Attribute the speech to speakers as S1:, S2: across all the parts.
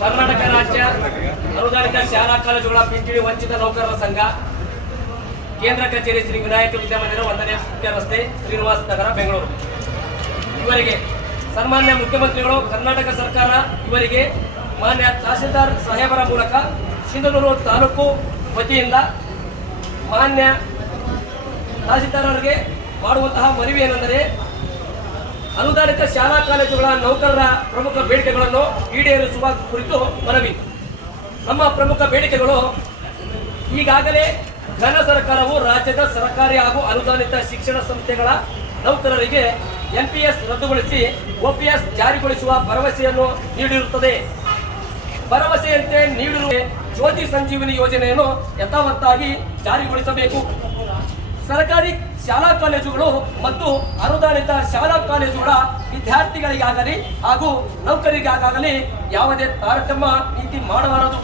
S1: ಕರ್ನಾಟಕ ರಾಜ್ಯ ಅನುದಾನಿತ ಶಾಲಾ ಕಾಲೇಜುಗಳ ಪಿಂಚಣಿ ವಂಚಿತ ನೌಕರರ ಸಂಘ, ಕೇಂದ್ರ ಕಚೇರಿ ಶ್ರೀ ವಿನಾಯಕ ವಿದ್ಯಾಮಂದಿರ ಒಂದನೇ ಮುಖ್ಯ ರಸ್ತೆ ಶ್ರೀನಿವಾಸ ನಗರ, ಬೆಂಗಳೂರು. ಇವರಿಗೆ ಸನ್ಮಾನ್ಯ ಮುಖ್ಯಮಂತ್ರಿಗಳು, ಕರ್ನಾಟಕ ಸರ್ಕಾರ ಇವರಿಗೆ ಮಾನ್ಯ ತಹಸೀಲ್ದಾರ್ ಸಾಹೇಬರ ಮೂಲಕ ಸಿಂಧನೂರು ತಾಲೂಕು ವತಿಯಿಂದ ಮಾನ್ಯ ತಹಸೀಲ್ದಾರ್ ಅವರಿಗೆ ಮಾಡುವಂತಹ ಮನವಿ ಏನೆಂದರೆ ಅನುದಾನಿತ ಶಾಲಾ ಕಾಲೇಜುಗಳ ನೌಕರರ ಪ್ರಮುಖ ಬೇಡಿಕೆಗಳನ್ನು ಈಡೇರಿಸುವ ಕುರಿತು ಮನವಿ. ನಮ್ಮ ಪ್ರಮುಖ ಬೇಡಿಕೆಗಳು ಈಗಾಗಲೇ ಘನ ಸರ್ಕಾರವು ರಾಜ್ಯದ ಸರ್ಕಾರಿ ಹಾಗೂ ಅನುದಾನಿತ ಶಿಕ್ಷಣ ಸಂಸ್ಥೆಗಳ ನೌಕರರಿಗೆ ಎನ್ಪಿಎಸ್ ರದ್ದುಗೊಳಿಸಿ ಒಪಿಎಸ್ ಜಾರಿಗೊಳಿಸುವ ಭರವಸೆಯನ್ನು ನೀಡಿರುತ್ತದೆ. ಭರವಸೆಯಂತೆ ನೀಡಿರುವ ಜ್ಯೋತಿ ಸಂಜೀವಿನಿ ಯೋಜನೆಯನ್ನು ಯಥಾವತ್ತಾಗಿ ಜಾರಿಗೊಳಿಸಬೇಕು. ಸರ್ಕಾರಿ ಶಾಲಾ ಕಾಲೇಜುಗಳು ಮತ್ತು ಅನುದಾನಿತ ಶಾಲಾ ಕಾಲೇಜುಗಳ ವಿದ್ಯಾರ್ಥಿಗಳಿಗಾಗಲಿ ಹಾಗೂ ನೌಕರಿಗಾಗಲಿ ಯಾವುದೇ ತಾರತಮ್ಯ ನೀತಿ ಮಾಡಬಾರದು.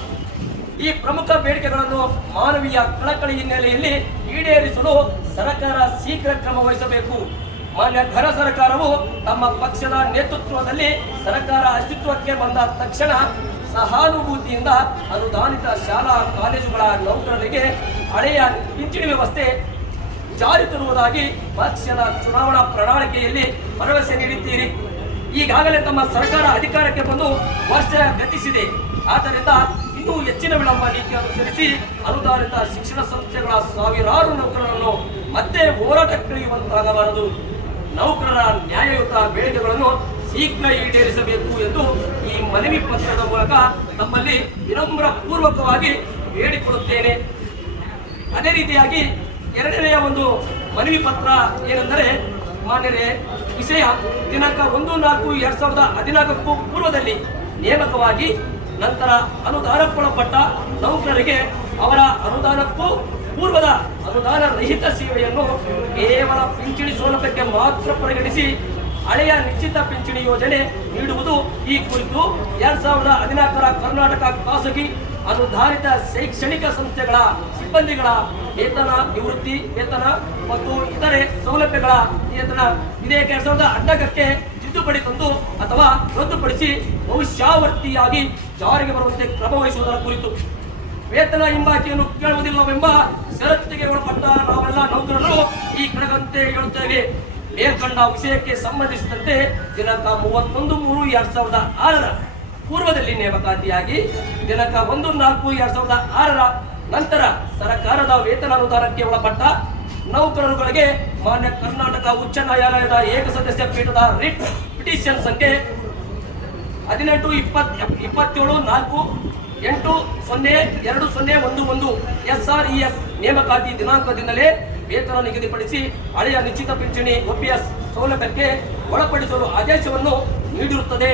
S1: ಈ ಪ್ರಮುಖ ಬೇಡಿಕೆಗಳನ್ನು ಮಾನವೀಯ ಕಳಕಳಿ ಹಿನ್ನೆಲೆಯಲ್ಲಿ ಈಡೇರಿಸಲು ಸರ್ಕಾರ ಶೀಘ್ರ ಕ್ರಮ ವಹಿಸಬೇಕು. ಮಾನ್ಯ ಘನ ಸರ್ಕಾರವು ತಮ್ಮ ಪಕ್ಷದ ನೇತೃತ್ವದಲ್ಲಿ ಸರ್ಕಾರ ಅಸ್ತಿತ್ವಕ್ಕೆ ಬಂದ ತಕ್ಷಣ ಸಹಾನುಭೂತಿಯಿಂದ ಅನುದಾನಿತ ಶಾಲಾ ಕಾಲೇಜುಗಳ ನೌಕರರಿಗೆ ಹಳೆಯ ಪಿಂಚಣಿ ವ್ಯವಸ್ಥೆ ಜಾರಿ ತರುವುದಾಗಿ ಪಕ್ಷದ ಚುನಾವಣಾ ಪ್ರಣಾಳಿಕೆಯಲ್ಲಿ ಭರವಸೆ ನೀಡಿದ್ದೀರಿ. ಈಗಾಗಲೇ ತಮ್ಮ ಸರ್ಕಾರ ಅಧಿಕಾರಕ್ಕೆ ಬಂದು ವರ್ಷ ಗತಿಸಿದೆ. ಆದ್ದರಿಂದ ಇನ್ನೂ ಹೆಚ್ಚಿನ ವಿಳಂಬ ನೀತಿ ಅನುಸರಿಸಿ ಅನುದಾನಿತ ಶಿಕ್ಷಣ ಸಂಸ್ಥೆಗಳ ಸಾವಿರಾರು ನೌಕರರನ್ನು ಮತ್ತೆ ಹೋರಾಟಕ್ಕಿಳಿಯುವಂತಾಗಬಾರದು ನೌಕರರ ನ್ಯಾಯಯುತ ಬೇಡಿಕೆಗಳನ್ನು ಶೀಘ್ರ ಈಡೇರಿಸಬೇಕು ಎಂದು ಈ ಮನವಿ ಪತ್ರದ ಮೂಲಕ ತಮ್ಮಲ್ಲಿ ವಿನಮ್ರ ಪೂರ್ವಕವಾಗಿ ಬೇಡಿಕೊಳ್ಳುತ್ತೇನೆ. ಅದೇ ರೀತಿಯಾಗಿ ಎರಡನೆಯ ಒಂದು ಮನವಿ ಪತ್ರ ಏನೆಂದರೆ, ಮಾನ್ಯರೇ ವಿಷಯ ದಿನಾಂಕ ಒಂದು ನಾಲ್ಕು ಎರಡ್ ಸಾವಿರದ ಹದಿನಾಲ್ಕಕ್ಕೂ ಪೂರ್ವದಲ್ಲಿ ನೇಮಕವಾಗಿ ನಂತರ ಅನುದಾನಕ್ಕೊಳಪಟ್ಟ ನೌಕರರಿಗೆ ಅವರ ಅನುದಾನಕ್ಕೂ ಪೂರ್ವದ ಅನುದಾನ ರಹಿತ ಸೇವೆಯನ್ನು ಕೇವಲ ಪಿಂಚಣಿ ಸೌಲಭ್ಯಕ್ಕೆ ಮಾತ್ರ ಪರಿಗಣಿಸಿ ಹಳೆಯ ನಿಶ್ಚಿತ ಪಿಂಚಣಿ ಯೋಜನೆ ನೀಡುವುದು ಈ ಕುರಿತು ಎರಡ್ ಸಾವಿರದ ಹದಿನಾಲ್ಕರ ಕರ್ನಾಟಕ ಖಾಸಗಿ ಅನುದಾನಿತ ಶೈಕ್ಷಣಿಕ ಸಂಸ್ಥೆಗಳ ಸಿಬ್ಬಂದಿಗಳ ವೇತನ ನಿವೃತ್ತಿ ವೇತನ ಮತ್ತು ಇತರೆ ಸೌಲಭ್ಯಗಳ ವೇತನ ವಿಧೇಯಕ ಎರಡ್ ಸಾವಿರದ ಹದಿನಾಲ್ಕಕ್ಕೆ ತಿದ್ದುಪಡಿ ತಂದು ಅಥವಾ ರದ್ದುಪಡಿಸಿ ಭವಿಷ್ಯಾವರ್ತಿಯಾಗಿ ಜಾರಿಗೆ ಬರುವಂತೆ ಕ್ರಮ ವಹಿಸುವುದರ ಕುರಿತು. ವೇತನ ಹಿಂಬಾಕಿಯನ್ನು ಕೇಳುವುದಿಲ್ಲವೆಂಬ ಷರತ್ತಿಗೆ ಒಳಪಟ್ಟ ನಾವೆಲ್ಲ ನೌಕರರು ಈ ಕೆಳಗಂತೆ ಹೇಳುತ್ತೇವೆ. ಮೇಲ್ಕಂಡ ವಿಷಯಕ್ಕೆ ಸಂಬಂಧಿಸಿದಂತೆ ದಿನಾಂಕ ಮೂವತ್ತೊಂದು ಮೂರು ಎರಡ್ ಸಾವಿರದ ಆರರ ಪೂರ್ವದಲ್ಲಿ ನೇಮಕಾತಿಯಾಗಿ ದಿನಾಂಕ ಒಂದು ನಾಲ್ಕು ಎರಡ್ ಸಾವಿರದ ಆರರ ನಂತರ ಸರ್ಕಾರದ ವೇತನ ಅನುದಾನಕ್ಕೆ ಒಳಪಟ್ಟ ನೌಕರರುಗಳಿಗೆ ಮಾನ್ಯ ಕರ್ನಾಟಕ ಉಚ್ಚ ನ್ಯಾಯಾಲಯದ ಏಕಸದಸ್ಯ ಪೀಠದ ರಿಟ್ ಪಿಟಿಷನ್ ಸಂಖ್ಯೆ ಹದಿನೆಂಟು, ಇಪ್ಪತ್, ಇಪ್ಪತ್ತೇಳು, ನಾಲ್ಕು, ಎಂಟು, ಸೊನ್ನೆ, ಎರಡು, ಸೊನ್ನೆ, ಒಂದು ಒಂದು ಎಸ್ ಆರ್ ಇ ನೇಮಕಾತಿ ದಿನಾಂಕದಿಂದಲೇ ವೇತನ ನಿಗದಿಪಡಿಸಿ ಹಳೆಯ ನಿಶ್ಚಿತ ಪಿಂಚಣಿ ಒಪಿಎಸ್ ಸೌಲಭ್ಯಕ್ಕೆ ಒಳಪಡಿಸಲು ಆದೇಶವನ್ನು ನೀಡಿರುತ್ತದೆ.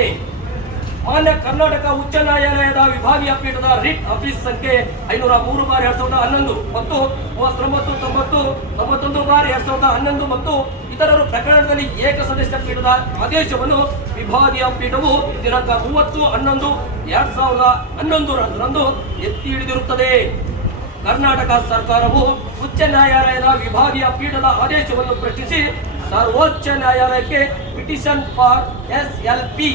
S1: ಮಾನ್ಯ ಕರ್ನಾಟಕ ಉಚ್ಚ ನ್ಯಾಯಾಲಯದ ವಿಭಾಗೀಯ ಪೀಠದ ರಿಟ್ ಆಫೀಸ್ ಸಂಖ್ಯೆ ಐನೂರ ಮೂರು ಬಾರಿ ಎರಡ್ ಸಾವಿರದ ಹನ್ನೊಂದು ಮತ್ತು ಮೂವತ್ತೊಂಬತ್ತು ತೊಂಬತ್ತು, ತೊಂಬತ್ತೊಂದು ಬಾರಿ ಎರಡ್ ಸಾವಿರದ ಹನ್ನೊಂದು ಮತ್ತು ಇತರರು ಪ್ರಕರಣದಲ್ಲಿ ಏಕ ಸದಸ್ಯ ಪೀಠದ ಆದೇಶವನ್ನು ವಿಭಾಗೀಯ ಪೀಠವು ದಿನಾಂಕ ಮೂವತ್ತು, ಹನ್ನೊಂದು, ಎರಡ್ ಸಾವಿರದ ಹನ್ನೊಂದರಂದು ಎತ್ತಿ ಹಿಡಿದಿರುತ್ತದೆ. ಕರ್ನಾಟಕ ಸರ್ಕಾರವು ಉಚ್ಚ ನ್ಯಾಯಾಲಯದ ವಿಭಾಗೀಯ ಪೀಠದ ಆದೇಶವನ್ನು ಪ್ರಶ್ನಿಸಿ ಸರ್ವೋಚ್ಚ ನ್ಯಾಯಾಲಯಕ್ಕೆ petition for S L P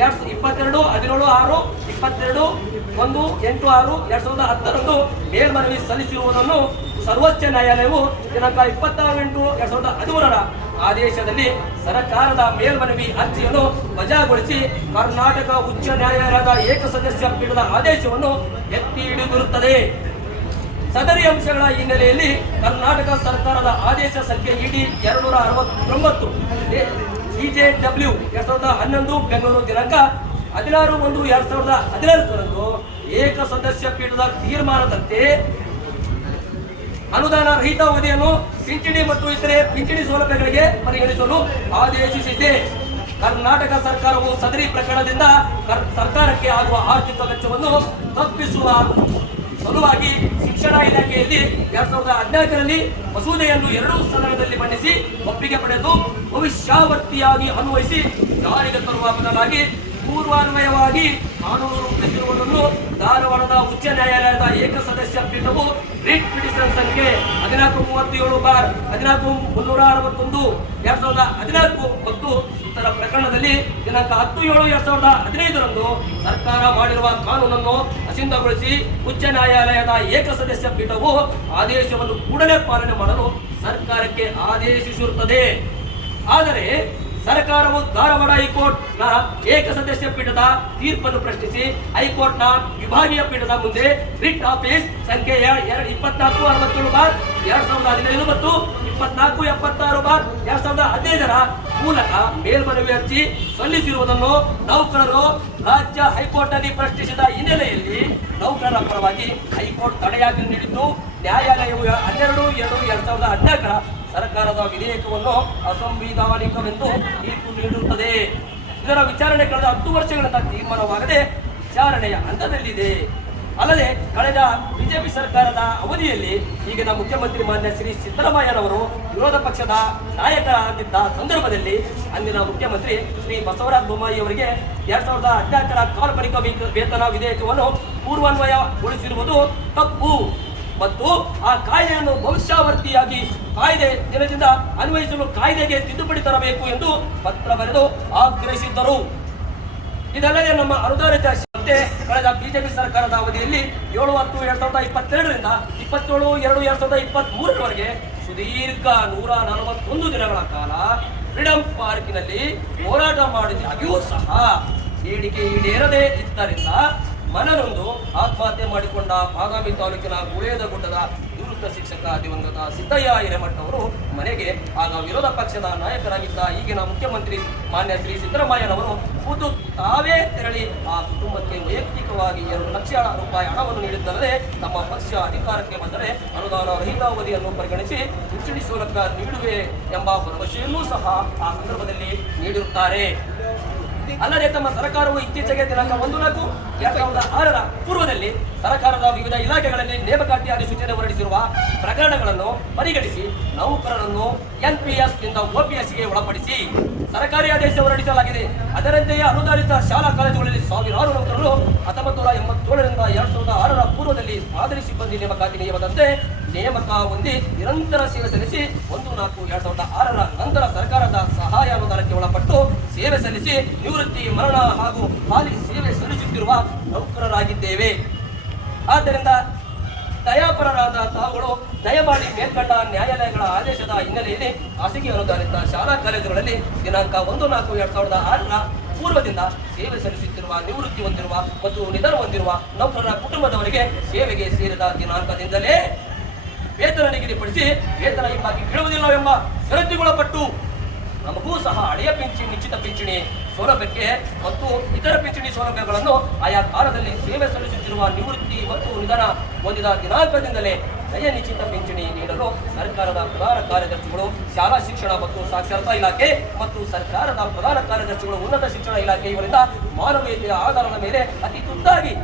S1: ಎರಡ್ ಇಪ್ಪತ್ತೆರಡು, ಹದಿನೇಳು, ಆರು, ಇಪ್ಪತ್ತೆರಡು, ಒಂದು, ಎಂಟು, ಆರು, ಎರಡ್ ಸಾವಿರದ ಹತ್ತರಂದು ಮೇಲ್ಮನವಿ ಸಲ್ಲಿಸಿರುವುದನ್ನು ಸರ್ವೋಚ್ಚ ನ್ಯಾಯಾಲಯವು ದಿನಾಂಕ ಇಪ್ಪತ್ತಾರು ಎಂಟು, ಎರಡ್ ಸಾವಿರದ ಹದಿಮೂರರ ಆದೇಶದಲ್ಲಿ ಸರ್ಕಾರದ ಮೇಲ್ಮನವಿ ಅರ್ಜಿಯನ್ನು ವಜಾಗೊಳಿಸಿ ಕರ್ನಾಟಕ ಉಚ್ಚ ನ್ಯಾಯಾಲಯದ ಏಕಸದಸ್ಯ ಪೀಠದ ಆದೇಶವನ್ನು ಎತ್ತಿ ಹಿಡಿದಿರುತ್ತದೆ. ಸದರಿ ಅಂಶಗಳ ಹಿನ್ನೆಲೆಯಲ್ಲಿ ಕರ್ನಾಟಕ ಸರ್ಕಾರದ ಆದೇಶ ಸಂಖ್ಯೆ ಇಡಿ ಎರಡ್ನೂರ ಅರವತ್ತೊಂಬತ್ತು. ಇಜೆ ಡಬ್ಲ್ಯೂ ಎರಡ್ ಸಾವಿರದ ಹನ್ನೊಂದು ಬೆಂಗಳೂರು ದಿನಾಂಕ ಹದಿನಾರು ಒಂದು ಎರಡ್ ಸಾವಿರದ ಹದಿನಾಲ್ಕರಂದು ಏಕ ಸದಸ್ಯ ಪೀಠದ ತೀರ್ಮಾನದಂತೆ ಅನುದಾನ ರಹಿತ ಅವಧಿಯನ್ನು ಪಿಂಚಣಿ ಮತ್ತು ಇತರೆ ಪಿಂಚಣಿ ಸೌಲಭ್ಯಗಳಿಗೆ ಪರಿಗಣಿಸಲು ಆದೇಶಿಸಿದೆ. ಕರ್ನಾಟಕ ಸರ್ಕಾರವು ಸದರಿ ಪ್ರಕರಣದಿಂದ ಕರ್- ಸರ್ಕಾರಕ್ಕೆ ಆಗುವ ಆರ್ಥಿಕ ವೆಚ್ಚವನ್ನು ತಪ್ಪಿಸುವ ಸಲುವಾಗಿ ಶಿಕ್ಷಣ ಇಲಾಖೆಯಲ್ಲಿ ಎರಡ್ ಸಾವಿರದ ಹದಿನಾಲ್ಕರಲ್ಲಿ ಮಸೂದೆಯನ್ನು ಎರಡೂ ಸದನದಲ್ಲಿ ಮಂಡಿಸಿ ಒಪ್ಪಿಗೆ ಪಡೆದು ಭವಿಷ್ಯಾವರ್ತಿಯಾಗಿ ಅನ್ವಯಿಸಿ ಜಾರಿಗೆ ತರುವ ಬದಲಾಗಿ ಪೂರ್ವಾನ್ವಯವಾಗಿ ಕಾನೂನು ರೂಪಿಸಿರುವುದನ್ನು ಧಾರವಾಡದ ಉಚ್ಚ ನ್ಯಾಯಾಲಯದ ಏಕಸದಸ್ಯ ಪೀಠವು ರಿಟ್ ಪಿಟಿಷನ್ ಸಂಖ್ಯೆ ಹದಿನಾಲ್ಕು ಮೂವತ್ತೇಳು ಬಾರ್ ಹದಿನಾಲ್ಕು ಮುನ್ನೂರ ಅರವತ್ತೊಂದು, ಎರಡ್ ಸಾವಿರದ ಹದಿನಾಲ್ಕು ಮತ್ತು ಇತರ ಪ್ರಕರಣದಲ್ಲಿ ದಿನಾಂಕ ಹತ್ತು ಏಳು ಎರಡ್ ಸಾವಿರದ ಹದಿನೈದರಂದು ಸರ್ಕಾರ ಮಾಡಿರುವ ಕಾನೂನನ್ನು ಅಸಿಂಧಗೊಳಿಸಿ ಉಚ್ಚ ನ್ಯಾಯಾಲಯದ ಏಕಸದಸ್ಯ ಪೀಠವು ಆದೇಶವನ್ನು ಕೂಡಲೇ ಪಾಲನೆ ಮಾಡಲು ಸರ್ಕಾರಕ್ಕೆ ಆದೇಶಿಸಿರುತ್ತದೆ. ಆದರೆ ಸರ್ಕಾರವು ಧಾರವಾಡ ಹೈಕೋರ್ಟ್ನ ಏಕಸದಸ್ಯ ಪೀಠದ ತೀರ್ಪನ್ನು ಪ್ರಶ್ನಿಸಿ ಹೈಕೋರ್ಟ್ನ ವಿಭಾಗೀಯ ಪೀಠದ ಮುಂದೆ ರಿಟ್ ಆಫೀಸ್ ಸಂಖ್ಯೆ ಎರಡು ಇಪ್ಪತ್ನಾಲ್ಕು, ಅರವತ್ತೇಳು ಬಾರ್, ಎರಡ್ ಸಾವಿರದ ಹದಿನೈದು ಮತ್ತು ಇಪ್ಪತ್ನಾಲ್ಕು, ಎಪ್ಪತ್ತಾರು ಬಾರ್, ಎರಡ್ ಸಾವಿರದ ಹದಿನೈದರ ಮೂಲಕ ಮೇಲ್ಮನವಿ ಅರ್ಜಿ ಸಲ್ಲಿಸಿರುವುದನ್ನು ನೌಕರರು ರಾಜ್ಯ ಹೈಕೋರ್ಟ್ನಲ್ಲಿ ಪ್ರಶ್ನಿಸಿದ ಹಿನ್ನೆಲೆಯಲ್ಲಿ ನೌಕರರ ಪರವಾಗಿ ಹೈಕೋರ್ಟ್ ತಡೆಯಾಜ್ಞೆ ನೀಡಿದ್ದು, ನ್ಯಾಯಾಲಯವು ಹನ್ನೆರಡು, ಎರಡು, ಎರಡ್ ಸಾವಿರದ ಹದಿನಾಲ್ಕರ ಸರ್ಕಾರದ ವಿಧೇಯಕವನ್ನು ಅಸಂವಿಧಾನಿಕವೆಂದು ತೀರ್ಪು ನೀಡುತ್ತದೆ ಇದರ ವಿಚಾರಣೆ ಕಳೆದ ಹತ್ತು ವರ್ಷಗಳಿಂದ ತೀರ್ಮಾನವಾಗದೆ ವಿಚಾರಣೆಯ ಹಂತದಲ್ಲಿದೆ. ಅಲ್ಲದೆ, ಕಳೆದ ಬಿಜೆಪಿ ಸರ್ಕಾರದ ಅವಧಿಯಲ್ಲಿ ಈಗಿನ ಮುಖ್ಯಮಂತ್ರಿ ಮಾನ್ಯ ಶ್ರೀ ಸಿದ್ದರಾಮಯ್ಯನವರು ವಿರೋಧ ಪಕ್ಷದ ನಾಯಕರಾಗಿದ್ದ ಸಂದರ್ಭದಲ್ಲಿ ಅಂದಿನ ಮುಖ್ಯಮಂತ್ರಿ ಶ್ರೀ ಬಸವರಾಜ ಬೊಮ್ಮಾಯಿ ಅವರಿಗೆ ಎರಡ್ ಸಾವಿರದ ಹದಿನಾಲ್ಕರ ಕಾಲ್ಪನಿಕ ವೇತನ ವಿಧೇಯಕವನ್ನು ಪೂರ್ವಾನ್ವಯಗೊಳಿಸಿರುವುದು ತಪ್ಪು. ಮತ್ತು ಆ ಕಾಯ್ದೆಯನ್ನು ಭವಿಷ್ಯಾವರ್ತಿಯಾಗಿ ಕಾಯ್ದೆ ದಿನದಿಂದ ಅನ್ವಯಿಸಲು ಕಾಯ್ದೆಗೆ ತಿದ್ದುಪಡಿ ತರಬೇಕು ಎಂದು ಪತ್ರ ಬರೆದು ಆಗ್ರಹಿಸಿದ್ದರು. ಇದಲ್ಲದೆ ನಮ್ಮ ಅನುದಾನಿತ ಕಳೆದ ಬಿಜೆಪಿ ಸರ್ಕಾರದ ಅವಧಿಯಲ್ಲಿ ಏಳು ಹತ್ತು ಎರಡ್ ಸಾವಿರದ ಇಪ್ಪತ್ತೆರಡರಿಂದ ಇಪ್ಪತ್ತೇಳು ಎರಡು ಎರಡ್ ಸಾವಿರದ ಇಪ್ಪತ್ತ್ ಮೂರರವರೆಗೆ ಸುದೀರ್ಘ ನೂರ ನಲವತ್ತೊಂದು ದಿನಗಳ ಕಾಲ ಫ್ರೀಡಂ ಪಾರ್ಕಿನಲ್ಲಿ ಹೋರಾಟ ಮಾಡಿದಾಗ್ಯೂ ಸಹ ಬೇಡಿಕೆ ಈಡೇರದೇ ಇದ್ದರಿಂದ ಮನನೊಂದು ಆತ್ಮಹತ್ಯೆ ಮಾಡಿಕೊಂಡ ಬಾದಾಮಿ ತಾಲೂಕಿನ ಗುಳೇದ ಗುಡ್ಡದ ನಿವೃತ್ತ ಶಿಕ್ಷಕ ದಿವಂಗತ ಸಿದ್ದಯ್ಯ ಹಿರೇಮಠ ಅವರು ಮನೆಗೆ ಆಗ ವಿರೋಧ ಪಕ್ಷದ ನಾಯಕರಾಗಿದ್ದ ಈಗಿನ ಮುಖ್ಯಮಂತ್ರಿ ಮಾನ್ಯ ಶ್ರೀ ಸಿದ್ದರಾಮಯ್ಯನವರು ಖುದ್ದು ತಾವೇ ತೆರಳಿ ಆ ಕುಟುಂಬಕ್ಕೆ ವೈಯಕ್ತಿಕವಾಗಿ ಎರಡು ಲಕ್ಷ ರೂಪಾಯಿ ಹಣವನ್ನು ನೀಡಿದ್ದಲ್ಲದೆ ತಮ್ಮ ಪಕ್ಷ ಅಧಿಕಾರಕ್ಕೆ ಬಂದರೆ ಅನುದಾನ ರಹಿತಾವಧಿಯನ್ನು ಪರಿಗಣಿಸಿ ಪಿಂಚಣಿ ಸೌಲಭ್ಯ ನೀಡುವೆ ಎಂಬ ಭರವಸೆಯನ್ನೂ ಸಹ ಆ ಸಂದರ್ಭದಲ್ಲಿ ನೀಡಿರುತ್ತಾರೆ. ಅಲ್ಲದೆ ತಮ್ಮ ಸರ್ಕಾರವು ಇತ್ತೀಚೆಗೆ ದಿನಾಂಕ ಒಂದು ನಾಲ್ಕು, ಎರಡ್ ಸಾವಿರದ ಆರರ ಪೂರ್ವದಲ್ಲಿ ಸರ್ಕಾರದ ವಿವಿಧ ಇಲಾಖೆಗಳಲ್ಲಿ ನೇಮಕಾತಿ ಅಧಿಸೂಚನೆ ಹೊರಡಿಸಿರುವ ಪ್ರಕರಣಗಳನ್ನು ಪರಿಗಣಿಸಿ ನೌಕರರನ್ನು ಎನ್ಪಿಎಸ್ನಿಂದ ಓಪಿಎಸ್ಗೆ ಒಳಪಡಿಸಿ ಸರ್ಕಾರಿ ಆದೇಶ ಹೊರಡಿಸಲಾಗಿದೆ. ಅದರಂತೆಯೇ ಅನುದಾನಿತ ಶಾಲಾ ಕಾಲೇಜುಗಳಲ್ಲಿ ಸಾವಿರಾರು ನೌಕರರು ಹತ್ತೊಂಬತ್ತು ನೂರ ಎಂಬತ್ತೇಳರಿಂದ ಎರಡ್ ಸಾವಿರದ ಆರರ ಪೂರ್ವದಲ್ಲಿ ಮಾದರಿ ಸಿಬ್ಬಂದಿ ನೇಮಕಾತಿ ನಿಯಮದಂತೆ ನೇಮಕ ಹೊಂದಿ ನಿರಂತರ ಸೇವೆ ಸಲ್ಲಿಸಿ ಒಂದು ನಾಲ್ಕು, ಎರಡ್ ಸಾವಿರದ ಆರರ ನಂತರ ಸರ್ಕಾರದ ಸಹಾಯ ಅನುದಾನಕ್ಕೆ ಒಳಪಟ್ಟು ಸೇವೆ ಸಲ್ಲಿಸಿ ನಿವೃತ್ತಿ, ಮರಣ ಹಾಗೂ ಹಾಲಿ ಸೇವೆ ಸಲ್ಲಿಸುತ್ತಿರುವ ನೌಕರರಾಗಿದ್ದೇವೆ. ಆದ್ದರಿಂದ ದಯಾಪರರಾದ ತಾವುಗಳು ದಯಮಾಡಿ ಮೇಲ್ಕಂಡ ನ್ಯಾಯಾಲಯಗಳ ಆದೇಶದ ಹಿನ್ನೆಲೆಯಲ್ಲಿ ಖಾಸಗಿ ಅನುದಾನಿತ ಶಾಲಾ ಕಾಲೇಜುಗಳಲ್ಲಿ ದಿನಾಂಕ ಒಂದು ನಾಲ್ಕು ಎರಡ್ ಸಾವಿರದ ಆರರ ಪೂರ್ವದಿಂದ ಸೇವೆ ಸಲ್ಲಿಸುತ್ತಿರುವ, ನಿವೃತ್ತಿ ಹೊಂದಿರುವ ಮತ್ತು ನಿಧನ ಹೊಂದಿರುವ ನೌಕರರ ಕುಟುಂಬದವರಿಗೆ ಸೇವೆಗೆ ಸೇರಿದ ದಿನಾಂಕದಿಂದಲೇ ವೇತನ ನಿಗದಿಪಡಿಸಿ ವೇತನ ಹಿಂಬಾಗಿ ಕೇಳುವುದಿಲ್ಲವೆಂಬ ಷರತ್ತುಗೊಳಪಟ್ಟು ನಮಗೂ ಸಹ ಹಳೆಯ ಪಿಂಚಣಿ, ನಿಶ್ಚಿತ ಪಿಂಚಣಿ ಸೌಲಭ್ಯಕ್ಕೆ ಮತ್ತು ಇತರ ಪಿಂಚಣಿ ಸೌಲಭ್ಯಗಳನ್ನು ಆಯಾ ಕಾಲದಲ್ಲಿ ಸೇವೆ ಸಲ್ಲಿಸುತ್ತಿರುವ ನಿವೃತ್ತಿ ಮತ್ತು ನಿಧನ ಹೊಂದಿದ ದಿನಾಂಕದಿಂದಲೇ ನಯ ನಿಶ್ಚಿತ ಪಿಂಚಣಿ ನೀಡಲು ಸರ್ಕಾರದ ಪ್ರಧಾನ ಕಾರ್ಯದರ್ಶಿಗಳು, ಶಾಲಾ ಶಿಕ್ಷಣ ಮತ್ತು ಸಾಕ್ಷರತಾ ಇಲಾಖೆ ಮತ್ತು ಸರ್ಕಾರದ ಪ್ರಧಾನ ಕಾರ್ಯದರ್ಶಿಗಳು, ಉನ್ನತ ಶಿಕ್ಷಣ ಇಲಾಖೆ ಇವರಿಂದ ಮಾನವೀಯತೆಯ ಆಧಾರದ ಮೇಲೆ ಅತಿ ತುರ್ತಾಗಿ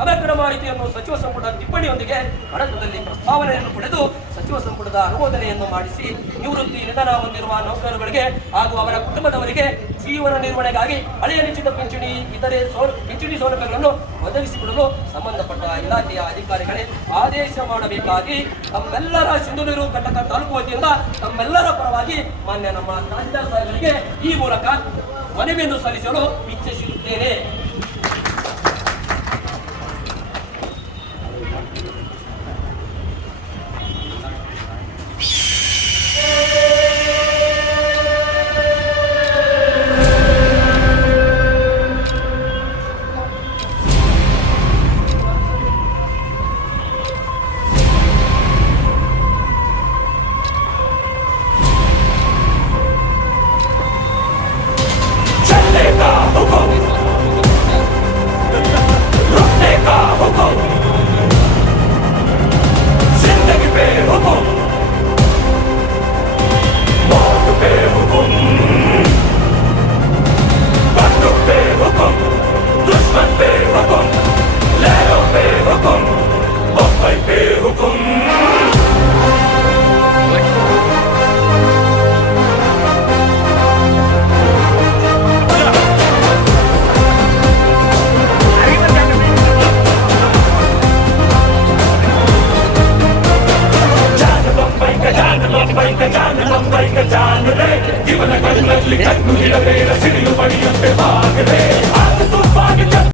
S1: ಸಮಗ್ರ ಮಾಹಿತಿಯನ್ನು ಸಚಿವ ಸಂಪುಟ ಟಿಪ್ಪಣಿಯೊಂದಿಗೆ ಕಡತದಲ್ಲಿ ಪ್ರಸ್ತಾವನೆಯನ್ನು ಪಡೆದು ಸಚಿವ ಸಂಪುಟದ ಅನುಮೋದನೆಯನ್ನು ಮಾಡಿಸಿ ನಿವೃತ್ತಿ ನಿಧನ ಹೊಂದಿರುವ ನೌಕರರುಗಳಿಗೆ ಹಾಗೂ ಅವರ ಕುಟುಂಬದವರಿಗೆ ಜೀವನ ನಿರ್ವಹಣೆಗಾಗಿ ಹಳೆಯ ನಿಶ್ಚಿತ ಪಿಂಚಣಿ, ಇತರೆ ಸೌ- ಪಿಂಚಣಿ ಸೌಲಭ್ಯಗಳನ್ನು ಒದಗಿಸಿಕೊಡಲು ಸಂಬಂಧಪಟ್ಟ ಇಲಾಖೆಯ ಅಧಿಕಾರಿಗಳೇ ಆದೇಶ ಮಾಡಬೇಕಾಗಿ ತಮ್ಮೆಲ್ಲರ ಸಿಂಧನೂರು ಘಟಕ ತಾಲೂಕು ವತಿಯಿಂದ ತಮ್ಮೆಲ್ಲರ ಪರವಾಗಿ ಮಾನ್ಯ ನಮ್ಮ ತಹಸೀಲ್ದಾರ್ ಸಾಹೇಬರಿಗೆ ಈ ಮೂಲಕ ಮನವಿಯನ್ನು ಸಲ್ಲಿಸಲು ಇಚ್ಛಿಸಿ